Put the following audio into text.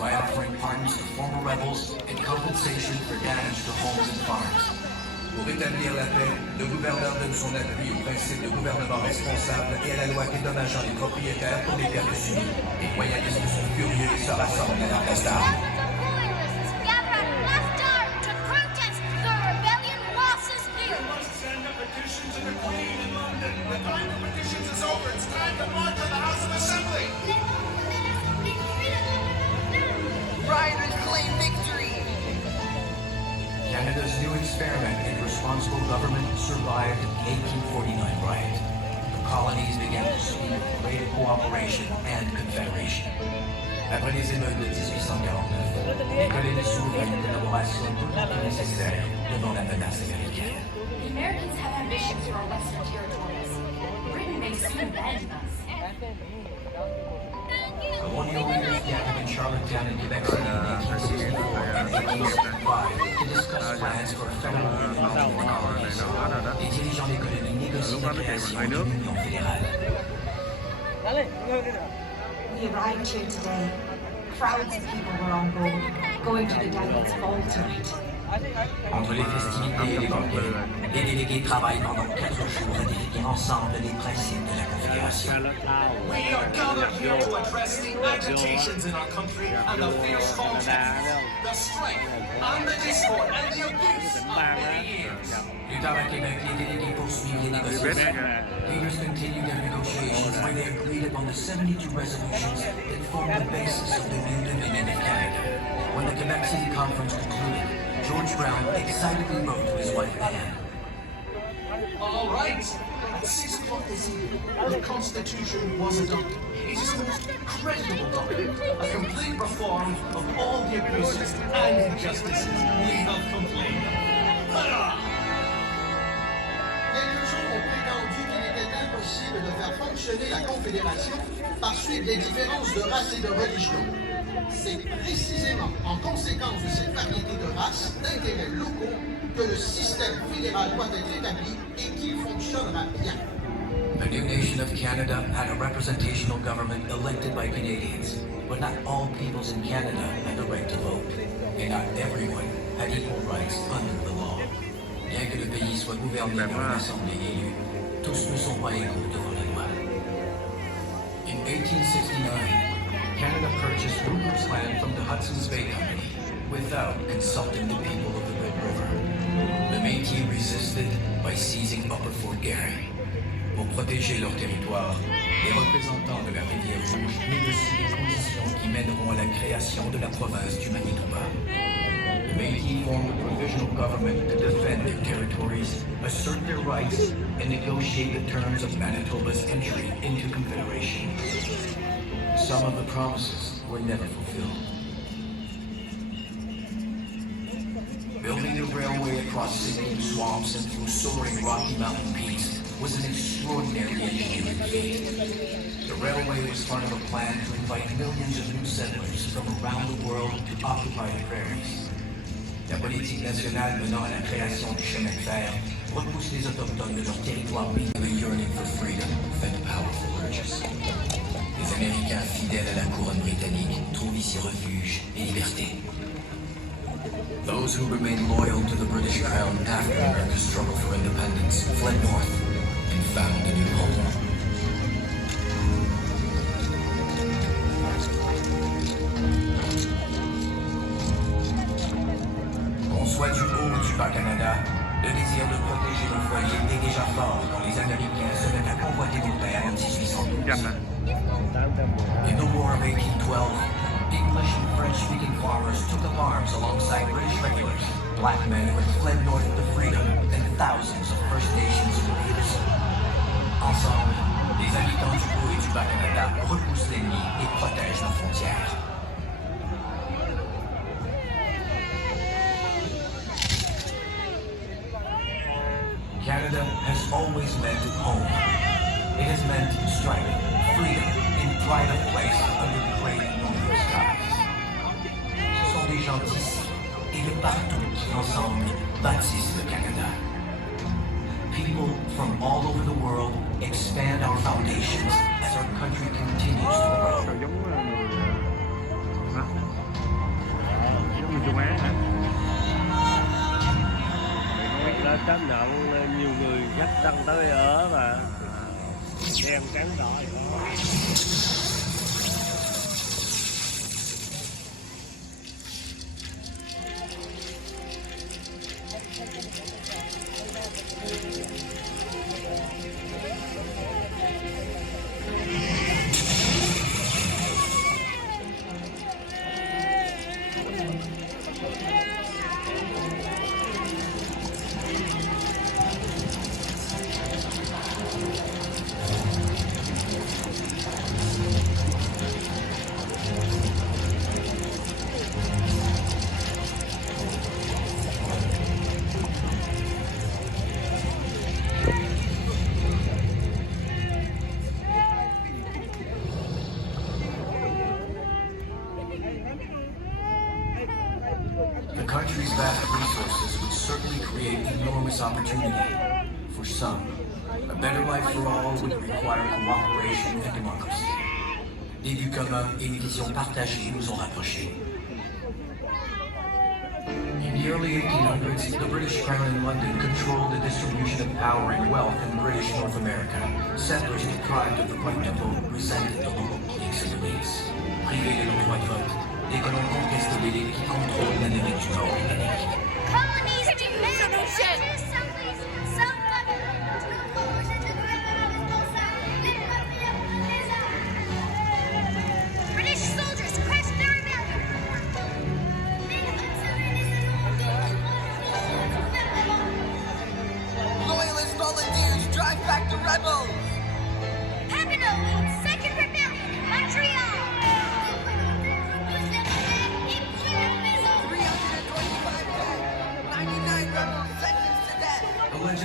by offering pardons to former rebels and compensation for damage to homes and farms. Pour établir la paix, le gouverneur donne son appui au principe de gouvernement responsable et à la loi dédommageant les propriétaires pour les pertes subies. Les royalistes sont furieux et se rassemblent à la place d'armes. Canada's new experiment in responsible government survived the 1849 riot. The colonies began to speak of greater cooperation and confederation. Après les émeutes de 1849, les colonies s'ouvrent à une collaboration tout à fait nécessaire devant la menace américaine. The Americans have ambitions for our western territories. Britain may soon abandon us. Colonial leaders gathered in Charlottetown in Quebec City in 1864 and 1865 to discuss plans for a federal union between the colonies. Les dirigeants des colonies négocient la création d'une union fédérale. We arrived here today. Crowds of people were on board, going to the Delegates' ball tonight. Entre les festivités et les banquets, les délégués travaillent pendant 4 jours à définir ensemble les principes de la Confédération. We are gathered here to address the agitations in our country and the fierce contests, the strife and the discord and the abuse of many years. Plus tard à Québec, les délégués poursuivent les négociations. Leaders continued their negotiations where they agreed upon the 72 resolutions that formed the basis of the new Dominion of Canada. When the Quebec City Conference concluded, George Brown excitedly wrote to his wife Anne. All right. At 6 o'clock this evening, the Constitution was adopted. It is the most creditable document, a complete reform of all the abuses and injustices we have complained of. Hurrah! Quelques jours ont prétendu qu'il était impossible de faire fonctionner la Confédération par suite des différences de race et de religion. C'est précisément en conséquence de cette variété de races, d'intérêts locaux, que le système fédéral doit être établi et qu'il fonctionnera bien. The new nation of Canada had a representational government elected by Canadians, but not all peoples in Canada had the right to vote, and not everyone had equal rights under the law. Bien que le pays soit gouverné par une assemblée élue, tous ne sont pas égaux devant la loi. In 1869, Canada purchased Rupert's Land from the Hudson's Bay Company without consulting the people of the Red River. The Métis resisted by seizing Upper Fort Garry. Pour protéger leur territoire, les représentants de la rivière Rouge négocient les conditions qui mèneront à la création de la province du Manitoba. The Métis formed a provisional government to defend their territories, assert their rights, and negotiate the terms of Manitoba's entry into Confederation. Some of the promises were never fulfilled. Building a railway across sinking swamps and through soaring Rocky Mountain peaks was an extraordinary engineering feat. The railway was part of a plan to invite millions of new settlers from around the world to occupy the prairies. La politique nationale menant à la création du chemin de fer repousse les autochtones de leur territoire with a yearning for freedom fed powerful urges. Les Américains fidèles à la couronne britannique trouvent ici refuge et liberté. Those who remained loyal to the British Crown after America's struggle for independence fled north and found a new home. Qu'on soit du haut ou du bas Canada, le désir de protéger nos foyers est déjà fort quand les Américains se mettent à convoiter nos terres en 1812. In the War of 1812, English and French-speaking farmers took up arms alongside British regulars, black men who had fled north to freedom, and thousands of First Nations warriors. Ensemble, les habitants du Haut et du Bas-Canada repoussent l'ennemi et protègent nos frontières. Canada has always meant home. It has meant strength, freedom, and pride of place under the great northern skies. Ce sont des gens d'ici et de partout qui, ensemble, bâtissent le Canada. People from all over the world expand our foundations as our country continues to grow. chấp nhận nhiều người dắt tăng tới ở và đem cắn đỏ đó. The country's vast resources would certainly create enormous opportunity. For some, a better life for all would require cooperation and democracy. Des buts communs et une vision partagée nous ont rapprochés. In the early 1800s, the British Crown in London controlled the distribution of power and wealth in British North America. Settlers deprived of the right to vote resented the local police and elites. Privés de leur droit de vote, les colons contestent l'élite qui contrôle l'Amérique du Nord et l'Amérique. Colonies demand solution. British soldiers crashed their rebellion. Loyalist volunteers drive back the rebels. Papineau leads second rebellion in Montreal. 325 dead. 99 rebels sentenced to death. The legends